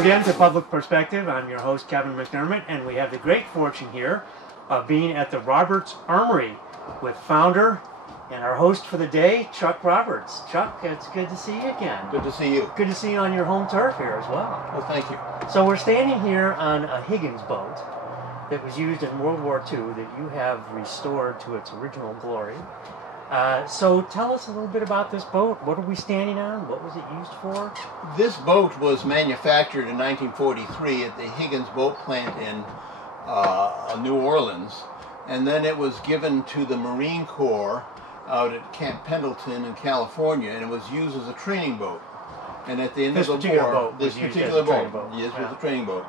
again to Public Perspective. I'm your host, Kevin McDermott, and we have the great fortune here of being at the Roberts Armory with founder and our host for the day, Chuck Roberts. Chuck, it's good to see you again. Good to see you. Good to see you on your home turf here as well. Well, thank you. So we're standing here on a Higgins boat that was used in World War II that you have restored to its original glory. So tell us a little bit about this boat. What are we standing on? What was it used for? This boat was manufactured in 1943 at the Higgins boat plant in New Orleans, and then it was given to the Marine Corps out at Camp Pendleton in California, and it was used as a training boat. And at the end of the war, this particular boat was a training boat.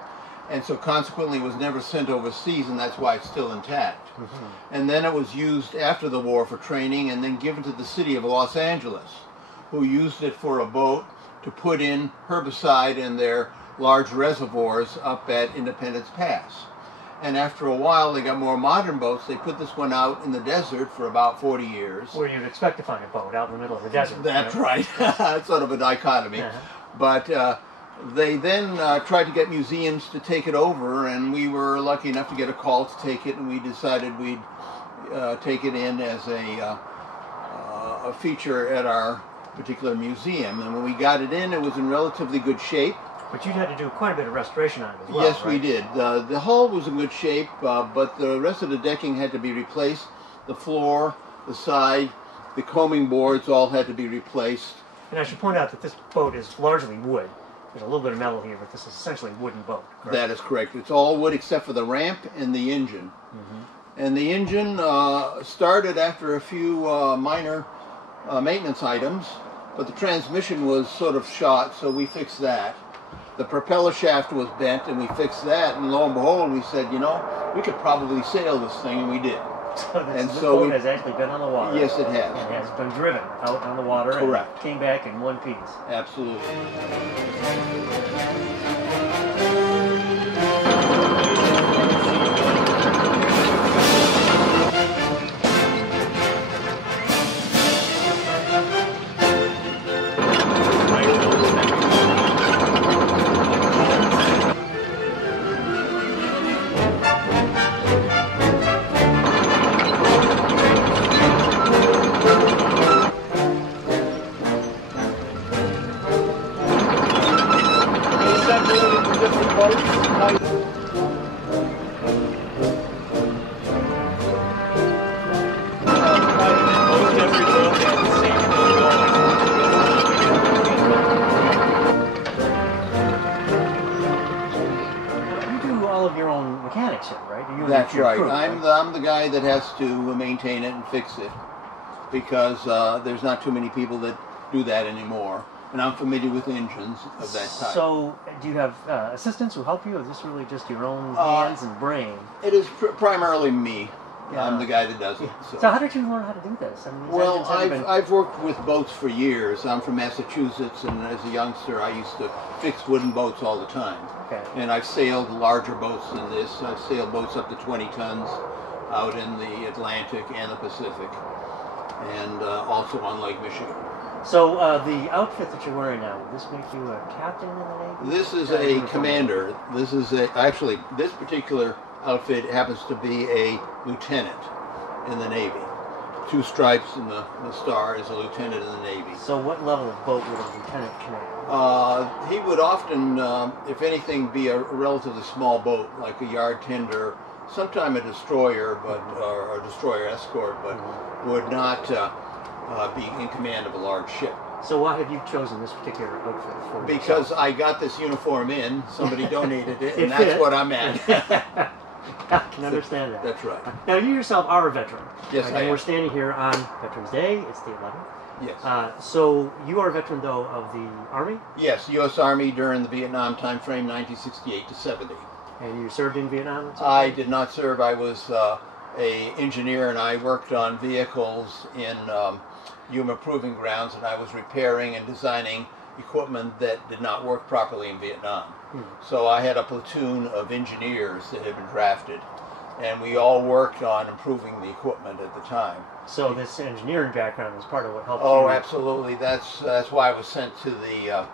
And so consequently it was never sent overseas, and that's why it's still intact. Mm-hmm. And then it was used after the war for training and then given to the city of Los Angeles, who used it for a boat to put in herbicide in their large reservoirs up at Independence Pass. And after a while they got more modern boats. They put this one out in the desert for about 40 years. Where you'd expect to find a boat, out in the middle of the desert. That's right. It's sort of a dichotomy. But they then tried to get museums to take it over, and we were lucky enough to get a call to take it, and we decided we'd take it in as a feature at our particular museum. And when we got it in, it was in relatively good shape. But you had to do quite a bit of restoration on it as well, Yes, right? we did. The hull was in good shape, but the rest of the decking had to be replaced. The floor, the side, the combing boards all had to be replaced. And I should point out that this boat is largely wood. There's a little bit of metal here, but this is essentially a wooden boat. Correct? That is correct. It's all wood except for the ramp and the engine. Mm-hmm. And the engine started after a few minor maintenance items, but the transmission was sort of shot, so we fixed that. The propeller shaft was bent, and we fixed that, and lo and behold, we said, you know, we could probably sail this thing, and we did. So this boat has actually been on the water. Yes, it has. And has been driven out on the water. Correct. And came back in one piece. Absolutely. That's right. I'm the guy that has to maintain it and fix it, because there's not too many people that do that anymore. And I'm familiar with engines of that type. So, do you have assistants who help you, or is this really just your own hands and brain? It is primarily me. Yeah. I'm the guy that does it. So how did you learn how to do this? I mean, well, I've worked with boats for years. I'm from Massachusetts, and as a youngster, I used to fix wooden boats all the time. Okay. And I've sailed larger boats than this. I've sailed boats up to 20 tons out in the Atlantic and the Pacific, and also on Lake Michigan. So the outfit that you're wearing now, would this make you a captain in the Navy? This is a commander. This is actually, this particular outfit happens to be a lieutenant in the Navy. 2 stripes in the star is a lieutenant in the Navy. So what level of boat would a lieutenant command? He would often, if anything, be a relatively small boat, like a yard tender, sometime a destroyer, but or a destroyer escort, but would not be in command of a large ship. So why have you chosen this particular outfit for Because yourself? I got this uniform in, somebody donated it, and that's what I'm at. I can understand that. That's right. Now, you yourself are a veteran. Yes, I am. And we're standing here on Veterans Day. It's the 11th. Yes. So you are a veteran, though, of the Army? Yes, U.S. Army during the Vietnam time frame, 1968 to 70. And you served in Vietnam? I did not serve. I was an engineer, and I worked on vehicles in human proving grounds, and I was repairing and designing equipment that did not work properly in Vietnam. So I had a platoon of engineers that had been drafted, and we all worked on improving the equipment at the time. So this engineering background is part of what helped you? Oh, absolutely. That's why I was sent to the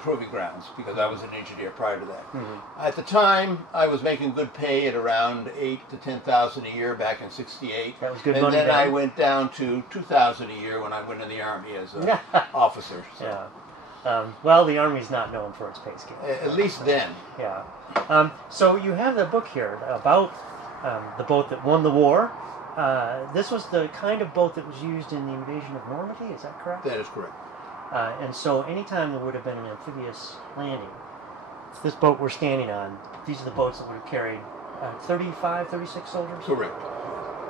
Proving Grounds, because I was an engineer prior to that. Mm-hmm. At the time, I was making good pay at around $8,000 to $10,000 a year back in '68. That was good and money. And then then. I went down to $2,000 a year when I went in the Army as an officer. So. Yeah. Well, the Army's not known for its pay scale. At least then. Yeah. So you have the book here about the boat that won the war. This was the kind of boat that was used in the invasion of Normandy, is that correct? That is correct. And so anytime there would have been an amphibious landing, this boat we're standing on, these are the boats that would have carried 35, 36 soldiers? Correct.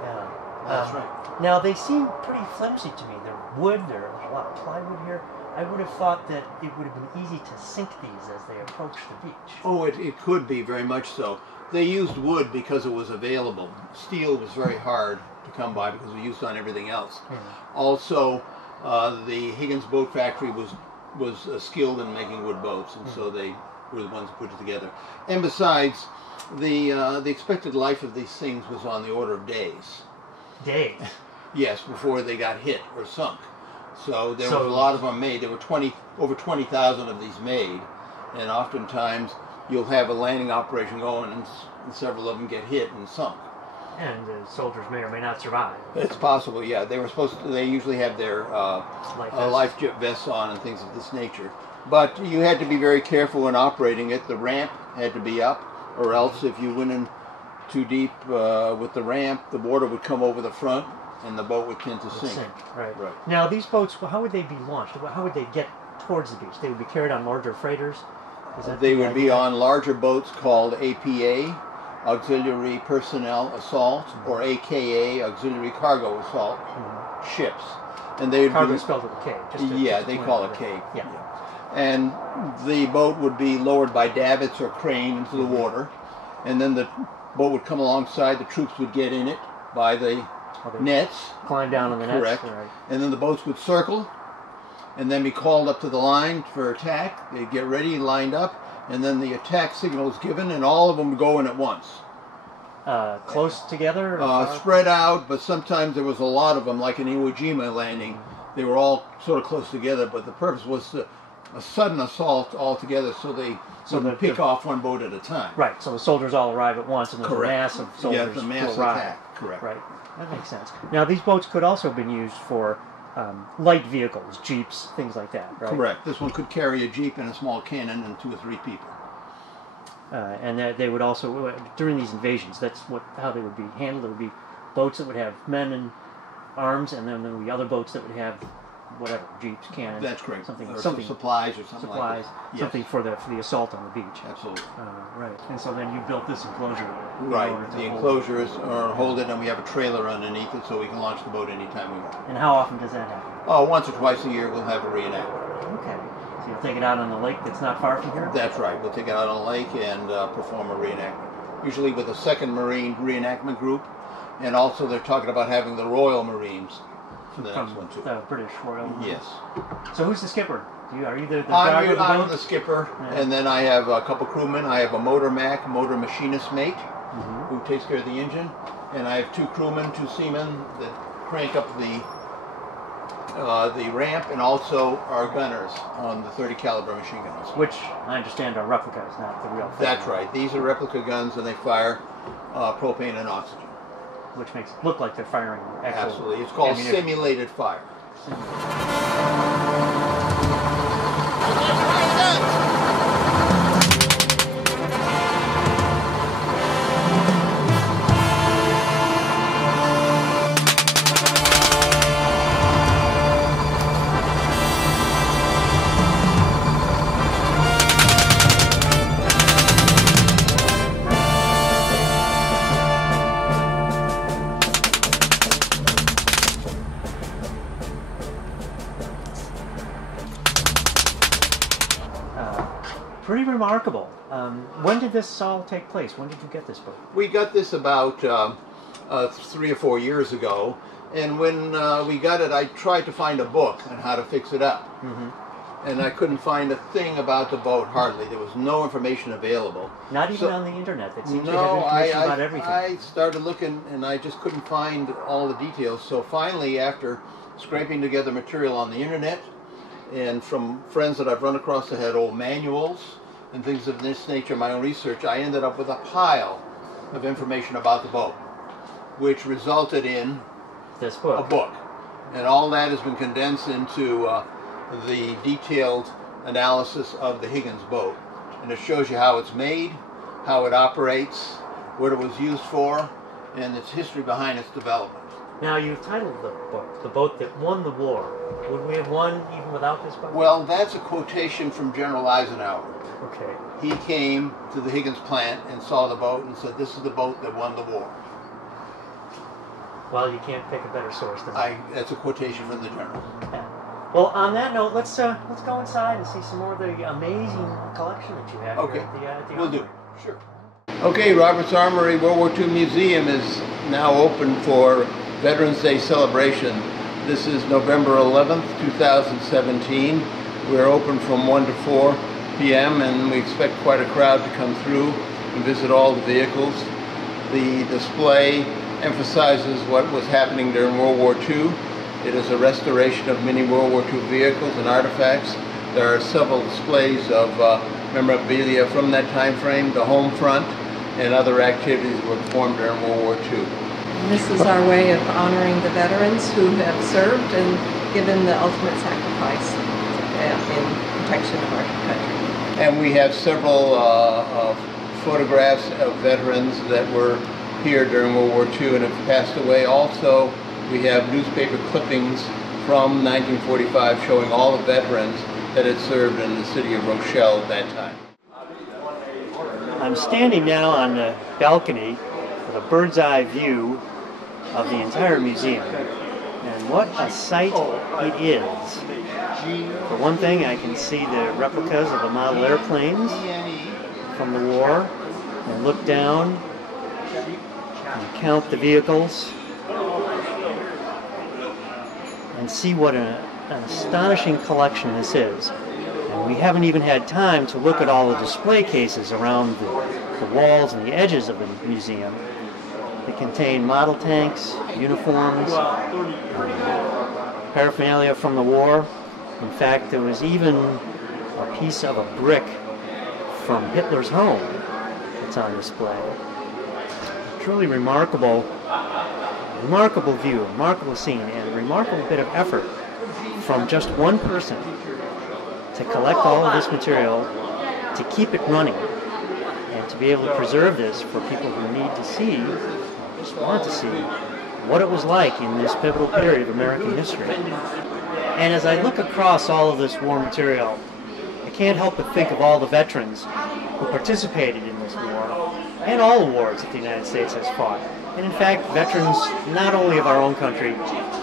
Yeah. That's right. Now, they seem pretty flimsy to me. They're wood, there's a lot of plywood here. I would have thought that it would have been easy to sink these as they approach the beach. Oh, it could be, very much so. They used wood because it was available. Steel was very hard to come by because we used on everything else. Mm-hmm. Also, the Higgins boat factory was skilled in making wood boats, and so they were the ones who put it together. And besides, the expected life of these things was on the order of days. Days? Yes, before they got hit or sunk. So there was a lot of them made. There were over 20,000 of these made, and oftentimes you'll have a landing operation going, and several of them get hit and sunk. And the soldiers may or may not survive. It's possible, yeah. They were supposed to. They usually have their life vests on and things of this nature. But you had to be very careful when operating it. The ramp had to be up, or else if you went in too deep with the ramp, the water would come over the front, and the boat would tend to sink. Right. Now, these boats, how would they be launched? How would they get towards the beach? They would be carried on larger freighters? They would be on larger boats called APA, Auxiliary Personnel Assault, or AKA, Auxiliary Cargo Assault ships. And they would Cargo spelled with a K. They call it K. Yeah. And the boat would be lowered by davits or crane into the water, and then the boat would come alongside. The troops would get in it by the nets. Climb down on the nets. Correct. Right. And then the boats would circle, and then be called up to the line for attack. They'd get ready, lined up, and then the attack signal was given, and all of them would go in at once. Close together? Spread out, but sometimes there was a lot of them, like in Iwo Jima landing. They were all sort of close together, but the purpose was a sudden assault all together, so they would pick off one boat at a time. Right, so the soldiers all arrive at once, and there's a mass of soldiers the mass to arrive. attack. Correct. Right, that makes sense. Now, these boats could also have been used for light vehicles, jeeps, things like that, right? Correct. This one could carry a jeep and a small cannon and 2 or 3 people. And they would also, during these invasions, that's how they would be handled. There would be boats that would have men and arms, and then there would be other boats that would have whatever, jeeps, cannons. That's correct. Something supplies or something like that. Yes. Something for the assault on the beach. Absolutely. Right. And so then you built this enclosure. Right. The enclosures hold it, and we have a trailer underneath it, so we can launch the boat anytime we want. And how often does that happen? Once or twice a year, we'll have a reenactment. Okay. So you'll take it out on the lake that's not far from here? That's right. We'll take it out on the lake and perform a reenactment. Usually with a 2nd Marine reenactment group, and also they're talking about having the Royal Marines for the next one too. The British Royal Marines? Yes. So who's the skipper? Are you the driver of the boat? I'm the skipper, and then I have a couple crewmen. I have a motor machinist mate, who takes care of the engine, and I have 2 crewmen, 2 seamen that crank up the ramp, and also our gunners on the 30 caliber machine guns. Which I understand are replicas, not the real thing. That's right. These are replica guns, and they fire propane and oxygen. Which makes it look like they're firing actual Absolutely. It's called ammunition. simulated fire. Pretty remarkable. When did this all take place? When did you get this boat? We got this about 3 or 4 years ago, and when we got it, I tried to find a book on how to fix it up. And I couldn't find a thing about the boat, hardly. There was no information available. Not even on the internet. It seems to have information about everything. I started looking, and I just couldn't find all the details. So finally, after scraping together material on the internet and from friends that I've run across that had old manuals and things of this nature, my own research, I ended up with a pile of information about the boat, which resulted in this book. A book. And all that has been condensed into the detailed analysis of the Higgins boat. And it shows you how it's made, how it operates, what it was used for, and its history behind its development. Now, you've titled the book, The Boat That Won the War. Would we have won even without this boat? Well, that's a quotation from General Eisenhower. Okay. He came to the Higgins plant and saw the boat and said, "This is the boat that won the war." Well, you can't pick a better source than that. That's a quotation from the general. Yeah. Well, on that note, let's go inside and see some more of the amazing collection that you have Okay. here at the We'll Armory. do. Sure. Okay, Robert's Armory World War II Museum is now open for Veterans Day celebration. This is November 11th, 2017. We're open from 1 to 4 p.m. and we expect quite a crowd to come through and visit all the vehicles. The display emphasizes what was happening during World War II. It is a restoration of many World War II vehicles and artifacts. There are several displays of memorabilia from that time frame, the home front, and other activities that were performed during World War II. This is our way of honoring the veterans who have served and given the ultimate sacrifice in protection of our country. And we have several photographs of veterans that were here during World War II and have passed away. Also, we have newspaper clippings from 1945 showing all the veterans that had served in the city of Rochelle at that time. I'm standing now on the balcony with a bird's eye view of the entire museum. And what a sight it is. For one thing, I can see the replicas of the model airplanes from the war and look down and count the vehicles and see what an astonishing collection this is. And we haven't even had time to look at all the display cases around the walls and the edges of the museum. They contain model tanks, uniforms, paraphernalia from the war. In fact, there was even a piece of a brick from Hitler's home that's on display. Truly remarkable view, remarkable scene, and a remarkable bit of effort from just one person to collect all of this material, to keep it running, and to be able to preserve this for people who need to see, just want to see, what it was like in this pivotal period of American history. And as I look across all of this war material, I can't help but think of all the veterans who participated in this war, and all the wars that the United States has fought. And in fact, veterans not only of our own country,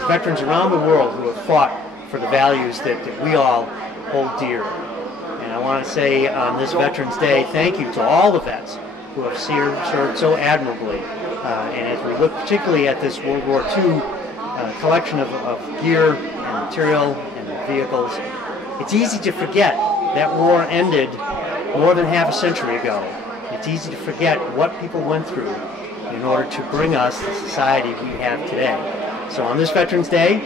veterans around the world who have fought for the values that we all hold dear. And I want to say on this Veterans Day, thank you to all the vets who have served so admirably. And as we look particularly at this World War II collection of gear and material and vehicles, it's easy to forget that war ended more than half a century ago. It's easy to forget what people went through in order to bring us the society we have today. So on this Veterans Day,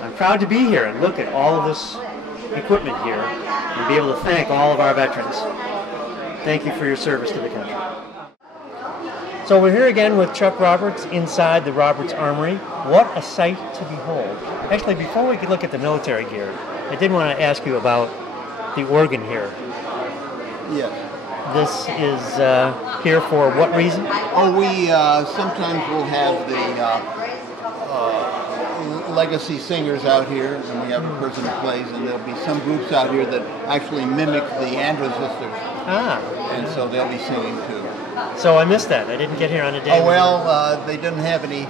I'm proud to be here and look at all of this equipment here and be able to thank all of our veterans. Thank you for your service to the country. So we're here again with Chuck Roberts inside the Roberts Armory. What a sight to behold. Actually, before we could look at the military gear, I did want to ask you about the organ here. Yes. This is here for what reason? Oh, we sometimes will have the legacy singers out here, and we have a person who plays, and there'll be some groups out here that actually mimic the Andrews sisters. Ah. And so they'll be singing too. So I missed that. I didn't get here on a day. Oh, well, they didn't have any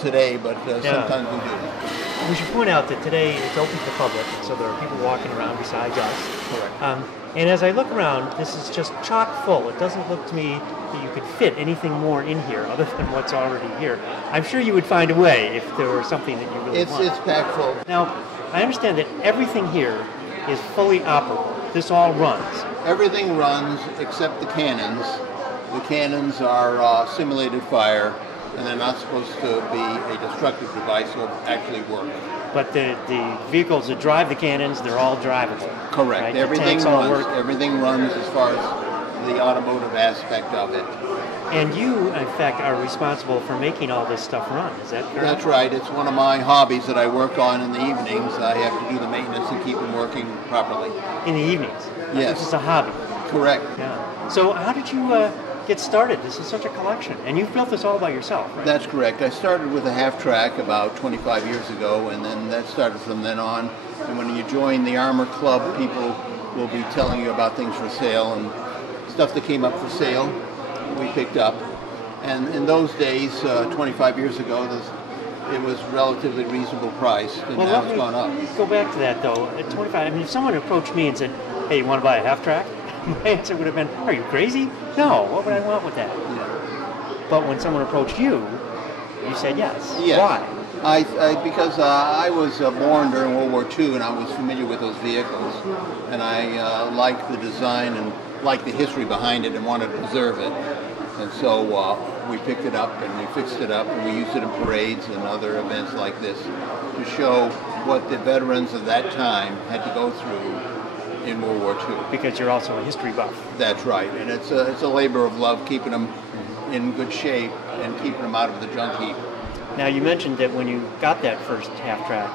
today, but sometimes we do. We should point out that today it's open to the public, so there are people walking around besides us. Correct. And as I look around, this is just chock full. It doesn't look to me that you could fit anything more in here other than what's already here. I'm sure you would find a way if there were something that you really want. It's packed full. Now, I understand that everything here is fully operable. This all runs. Everything runs except the cannons. The cannons are simulated fire, and they're not supposed to be a destructive device or actually work. But the vehicles that drive the cannons, they're all drivable. Correct. Right? Everything runs. Everything runs as far as the automotive aspect of it. And you, in fact, are responsible for making all this stuff run. Is that correct? That's right. It's one of my hobbies that I work on in the evenings. I have to do the maintenance and keep them working properly. In the evenings? Yes. It's a hobby. Correct. Yeah. So how did you get started? This is such a collection. And you've built this all by yourself, right? That's correct. I started with a half-track about 25 years ago, and then that started from then on. And when you join the Armor Club, people will be telling you about things for sale, and stuff that came up for sale we picked up. And in those days, 25 years ago, it was relatively reasonable price, and now it's gone up. Let me go back to that, though. At 25, I mean, if someone approached me and said, hey, you want to buy a half-track? My answer would have been, are you crazy? No, what would I want with that? Yeah. But when someone approached you, you said yes. Yes. Why? Because I was born during World War II, and I was familiar with those vehicles, and I liked the design and liked the history behind it and wanted to preserve it. And so we picked it up and we fixed it up, and we used it in parades and other events like this to show what the veterans of that time had to go through in World War II. Because you're also a history buff. That's right, and it's a labor of love keeping them in good shape and keeping them out of the junk heap. Now, you mentioned that when you got that first half-track,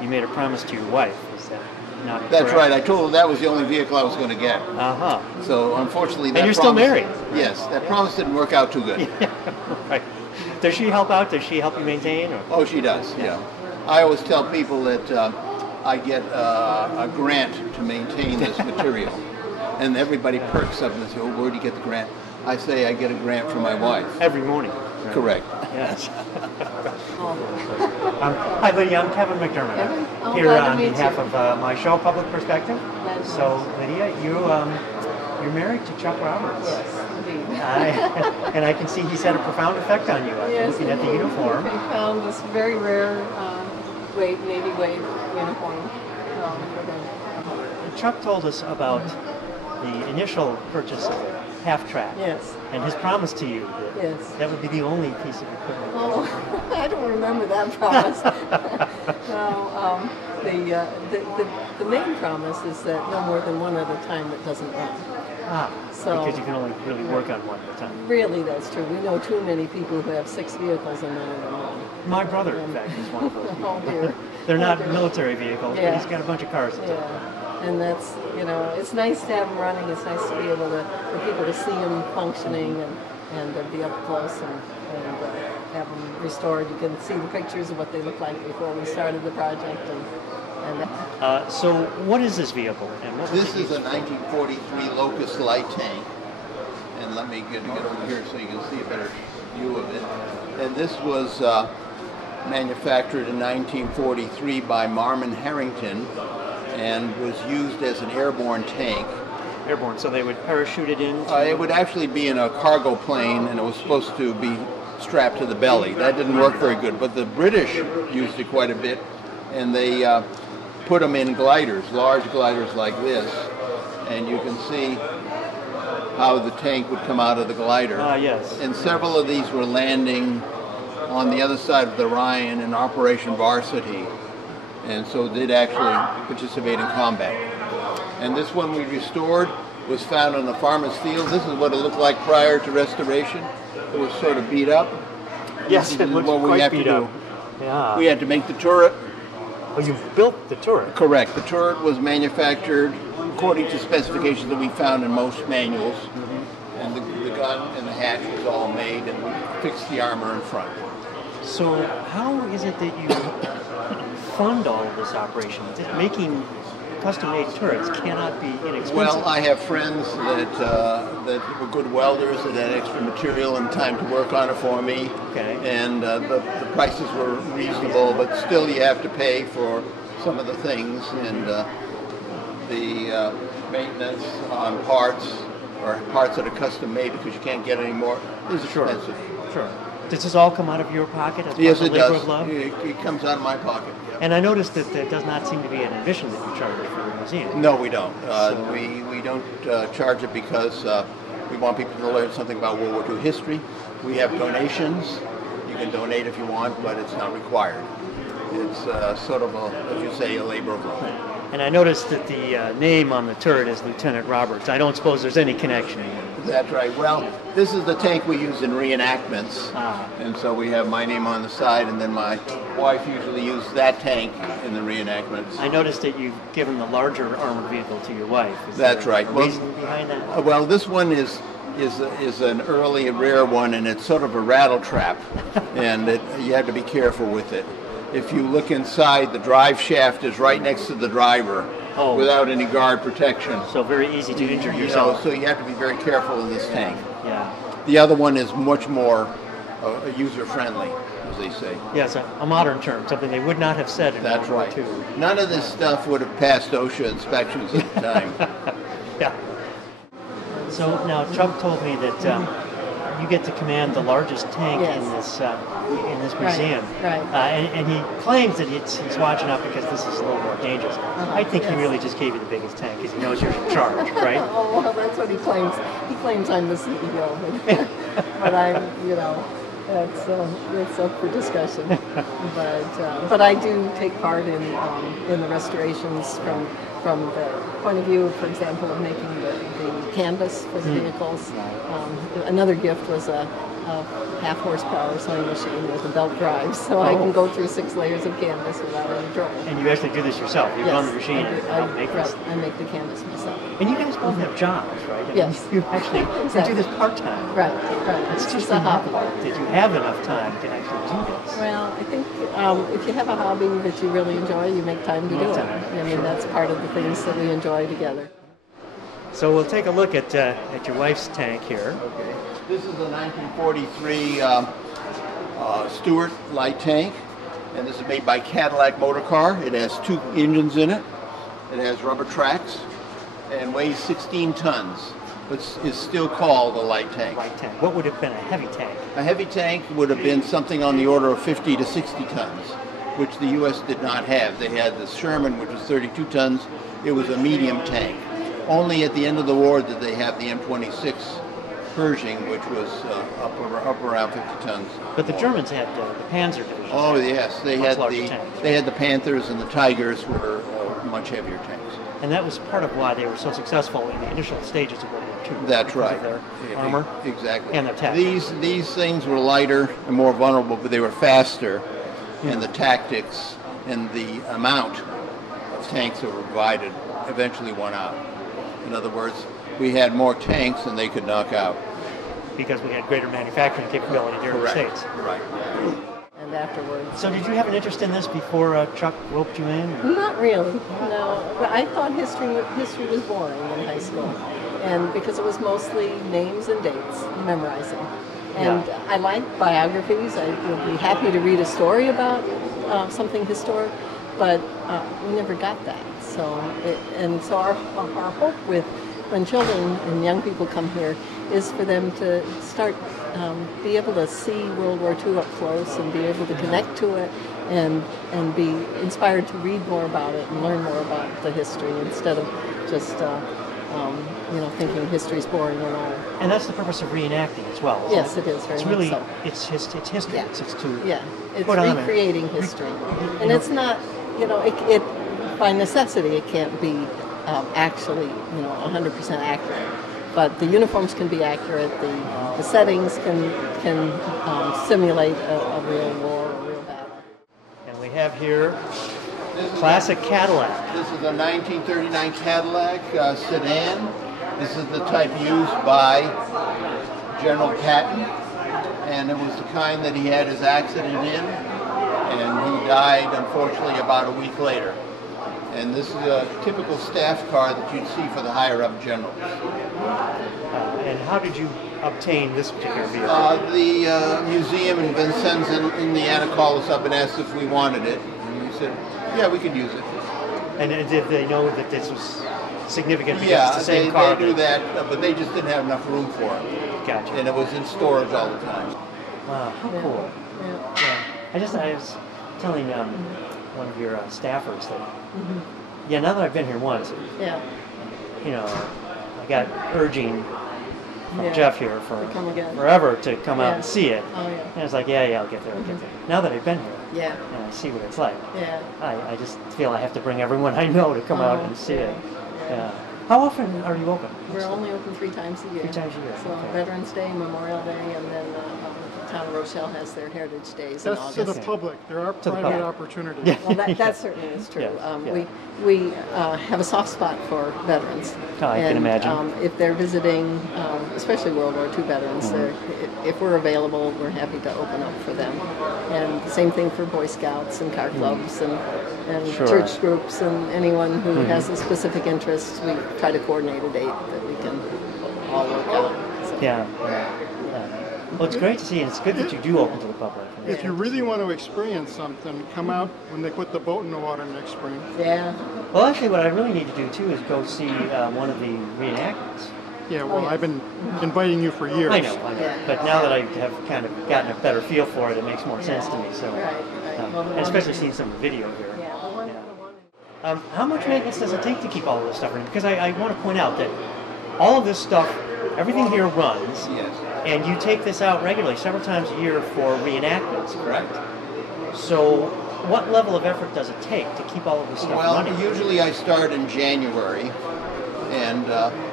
you made a promise to your wife. Is that not correct? That's right. I told her that was the only vehicle I was going to get. Uh-huh. So, unfortunately, that and you're still married. Yes, that promise didn't work out too good. Yeah, right. Does she help out? Does she help you maintain? Or? Oh, she does, yeah. I always tell people that I get a grant to maintain this material. And everybody perks up and they say, oh, where do you get the grant? I say I get a grant from my wife. Every morning. Right? Correct. Yes. Hi, Lydia. I'm Kevin McDermott. Here on behalf of my show, Public Perspective. So, Lydia, you're married to Chuck Roberts. Yes, indeed. And I can see he's had a profound effect on you. Yes, looking at the uniform. We found this very rare Navy wave uniform for him. Chuck told us about the initial purchase of half-track. Yes. And his promise to you that Yes. that would be the only piece of equipment. Oh, I don't remember that promise. No, the main promise is that no more than one at a time that doesn't run. So, because you can only really work on one at a time. Really, that's true. We know too many people who have 6 vehicles and none of them run. My brother, in fact, is one of those. Oh, dear. They're not dear. military vehicles, but he's got a bunch of cars. Yeah. And that's, it's nice to have them running. It's nice to be able for people to see them functioning and be up close and have them restored. You can see the pictures of what they look like before we started the project. So what is this vehicle? And what This is a 1943 Locust light tank. And let me get over here so you can see a better view of it. And this was manufactured in 1943 by Marmon Harrington, and was used as an airborne tank. Airborne, so they would parachute it in? It would actually be in a cargo plane, and it was supposed to be strapped to the belly. That didn't work very good, but the British used it quite a bit, and they put them in gliders, large gliders like this, and you can see how the tank would come out of the glider. Yes. And several of these were landing on the other side of the Rhine in Operation Varsity, and so did actually participate in combat. And this one we restored was found on the farmer's field. This is what it looked like prior to restoration. It was sort of beat up. Yes, it looks quite beat up. Yeah. We had to make the turret. Oh, you built the turret? Correct. The turret was manufactured according to specifications that we found in most manuals. Mm-hmm. And the gun and the hatch was all made, and we fixed the armor in front. So how is it that you fund all of this operation? Making custom-made turrets cannot be inexpensive. Well, I have friends that were good welders that had extra material and time to work on it for me. Okay. And the prices were reasonable, but still you have to pay for some of the things, and the maintenance on parts, or parts that are custom made because you can't get any more, is expensive. Sure. Does this all come out of your pocket as Yes, part of it the labor does. of love? It comes out of my pocket. Yeah. And I noticed that there does not seem to be an admission that you charge for the museum. No, we don't. We don't charge it because we want people to learn something about World War II history. We have donations, You can donate if you want, but it's not required. It's sort of, as you say, a labor of love. And I noticed that the name on the turret is Lieutenant Roberts. I don't suppose there's any connection. That's right. Well, this is the tank we use in reenactments. And so we have my name on the side, and then my wife usually uses that tank in the reenactments. I noticed that you've given the larger armored vehicle to your wife. That's right. Well, reason behind that? Well, this one is an early and rare one, and it's sort of a rattle trap, and you have to be careful with it. If you look inside, the drive shaft is right next to the driver without any guard protection. So very easy to injure yourself. So you have to be very careful in this tank. Yeah. The other one is much more user-friendly, as they say. Yes, a modern term, something they would not have said in World War II. None of this stuff would have passed OSHA inspections at the time. Yeah. So now Chuck told me that you get to command the largest tank in this museum. Right. And he claims that he's watching out because this is a little more dangerous. I think he really just gave you the biggest tank because he knows you're in charge, right? Oh, well, that's what he claims. He claims I'm the CEO, but I'm, that's up for discussion. But I do take part in the restorations from the point of view, for example, of making the canvas for the vehicles. Another gift was a half horsepower sewing machine with a belt drive, so I can go through 6 layers of canvas without any trouble. And you actually do this yourself? You run the machine and make this? I make the canvas myself. And you guys both have jobs, right? I mean, Yes. You actually do this part-time. Right. It's just a hobby. Did you have enough time to actually do this? Well, I think if you have a hobby that you really enjoy, you make time to do it. I mean, that's part of the things that we enjoy together. So we'll take a look at your wife's tank here. Okay. This is a 1943 Stewart light tank, and this is made by Cadillac Motor Car. It has 2 engines in it. It has rubber tracks and weighs 16 tons, but is still called a light tank. Light tank. What would have been a heavy tank? A heavy tank would have been something on the order of 50 to 60 tons, which the U.S. did not have. They had the Sherman, which was 32 tons. It was a medium tank. Only at the end of the war did they have the M26 Pershing, which was up around 50 tons. But the Germans had the Panzer division. Oh yes, they had the Panthers, and the Tigers were much heavier tanks. And that was part of why they were so successful in the initial stages of World War II. That's right. Their armor, exactly, and their tactics. These things were lighter and more vulnerable, but they were faster, and the tactics and the amount of tanks that were provided eventually won out. In other words, we had more tanks than they could knock out. Because we had greater manufacturing capability here in the States. Right. And afterwards. So did you have an interest in this before Chuck roped you in? Or? Not really, no. But I thought history was boring in high school. And because it was mostly names and dates, memorizing. And I like biographies. I would be happy to read a story about something historic, but we never got that. So our hope with when children and young people come here is for them to start be able to see World War II up close and be able to connect to it and be inspired to read more about it and learn more about the history instead of just thinking history's boring and all. And that's the purpose of reenacting as well. Yes, it is. Very it's really much so. It's history. Yeah. It's recreating history, and it's not. It by necessity it can't be actually 100% accurate. But the uniforms can be accurate. The settings can simulate a real war, a real battle. And we have here classic Cadillac. This is a 1939 Cadillac sedan. This is the type used by General Patton, and it was the kind that he had his accident in, and he died unfortunately about a week later. And this is a typical staff car that you'd see for the higher-up generals. And how did you obtain this particular vehicle? The museum in Vincennes, Indiana, called us up and asked if we wanted it. And we said, yeah, we could use it. And did they know that this was significant because it's the same car? They knew that, but they just didn't have enough room for it. Gotcha. And it was in storage all the time. Wow, how cool. Yeah. I was telling one of your staffers that, now that I've been here once, I got urging from Jeff here for forever to come out and see it. Oh, yeah. And it's like, yeah, I'll get there, I'll get there. Now that I've been here, and I see what it's like, I just feel I have to bring everyone I know to come out and see it. Yeah. How often are you open? We're only open 3 times a year. 3 times a year. So Veterans Day, Memorial Day, and then the town of Rochelle has their Heritage Days in August. That's to the public. There are private opportunities. Yeah. Well, that certainly is true. We have a soft spot for veterans. I can imagine. If they're visiting, especially World War II veterans, if we're available, we're happy to open up for them. And the same thing for Boy Scouts and car clubs and church groups and anyone who has a specific interest. We try to coordinate a date that we can all work out. So. Yeah. Well, it's great to see, and it's good that you do open to the public. If you really want to experience something, come out when they put the boat in the water next spring. Yeah. Well, actually, what I really need to do, too, is go see one of the reenactments. Yeah, well, I've been inviting you for years. I know. But now that I have kind of gotten a better feel for it, it makes more sense to me. So, and especially seeing some video here. How much maintenance does it take to keep all of this stuff running? Because I want to point out that all of this stuff, everything here runs. Yes. And you take this out regularly, several times a year for reenactments, correct? Correct. So what level of effort does it take to keep all of this stuff running? Well, usually I start in January and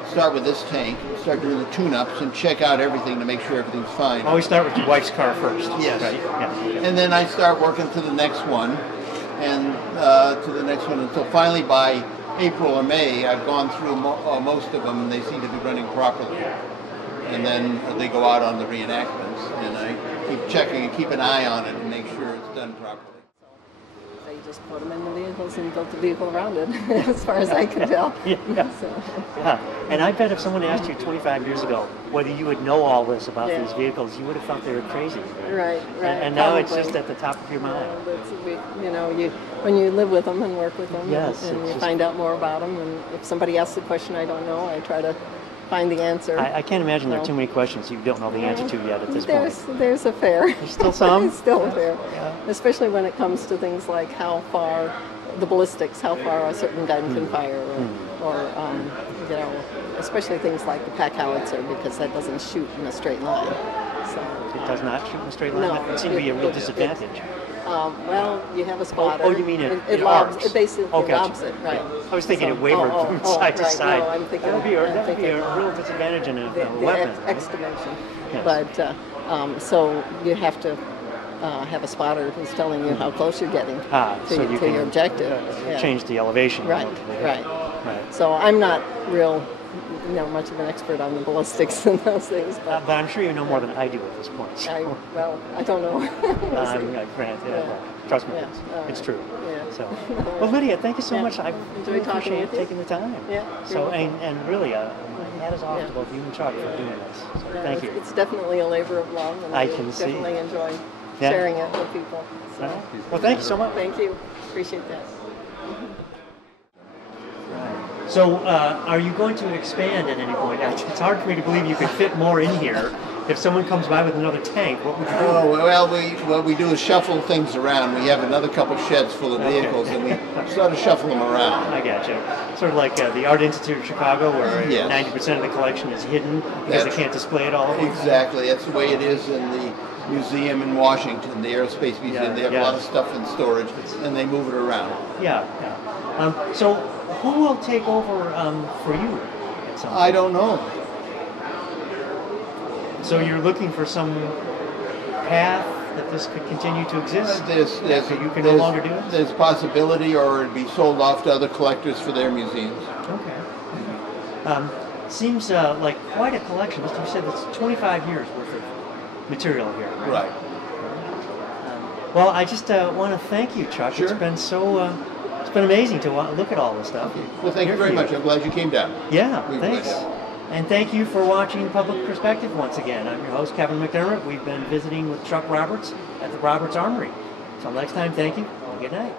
start with this tank, start doing the tune-ups and check out everything to make sure everything's fine. Always start with your wife's car first. Yes. Right? Yeah. And then I start working to the next one and to the next one until finally by April or May I've gone through most of them and they seem to be running properly. And then they go out on the reenactments, and I keep checking and keep an eye on it and make sure it's done properly. They just put them in the vehicles and built the vehicle around it, as far as I can tell. And I bet if someone asked you 25 years ago whether you would know all this about these vehicles, you would have thought they were crazy. Right. And now it's just at the top of your mind. When you live with them and work with them, and you just find out more about them, and if somebody asks a question I don't know, I try to find the answer. I can't imagine there are too many questions you don't know the answer to yet at this point. There's a fair. There's still some? There's still a fair. Especially when it comes to things like how far, the ballistics, how far a certain gun can fire, or especially things like the pack howitzer, because that doesn't shoot in a straight line. So, it does not shoot in a straight line? No. That would seem to be a real disadvantage. Well, you have a spotter. Oh, you mean it lobs? arcs? It basically lobs it, right. I was thinking it wavered from side to side. No, I'm thinking, that would be a real disadvantage in a weapon. X dimension. Yes. But so you have to have a spotter who's telling you how close you're getting to your objective. Change the elevation. Right. So I'm not much of an expert on the ballistics and those things, but I'm sure you know more than I do at this point. I don't know. Trust me, it's true. So, well, Lydia, thank you so much. I really appreciate taking the time. So, and really, my hat is off to both you and Chuck for doing this. So, thank you. It's definitely a labor of love, and I can definitely enjoy sharing it with people. So. Well, thank you so much. Thank you. Appreciate that. So, are you going to expand at any point? It's hard for me to believe you could fit more in here. If someone comes by with another tank, what would you do? Oh, well, what we do is shuffle things around. We have another couple sheds full of vehicles, and we sort of shuffle them around. I got you. Sort of like the Art Institute of Chicago, where 90% of the collection is hidden because they can't display it all. Exactly. That's the way it is in the museum in Washington, the Aerospace Museum. They have a lot of stuff in storage, and they move it around. So, who will take over for you at some point? I don't know. So you're looking for some path that this could continue to exist? You can no longer do it? There's a possibility, or it'd be sold off to other collectors for their museums. Okay. Seems like quite a collection. Mr. You said it's 25 years worth of material here. Right. Well, I just want to thank you, Chuck. Sure. It's been so... it's been amazing to look at all this stuff. Well, thank you very much. I'm glad you came down. Yeah, thanks. And thank you for watching Public Perspective once again. I'm your host, Kevin McDermott. We've been visiting with Chuck Roberts at the Roberts Armory. Until next time, thank you and good night.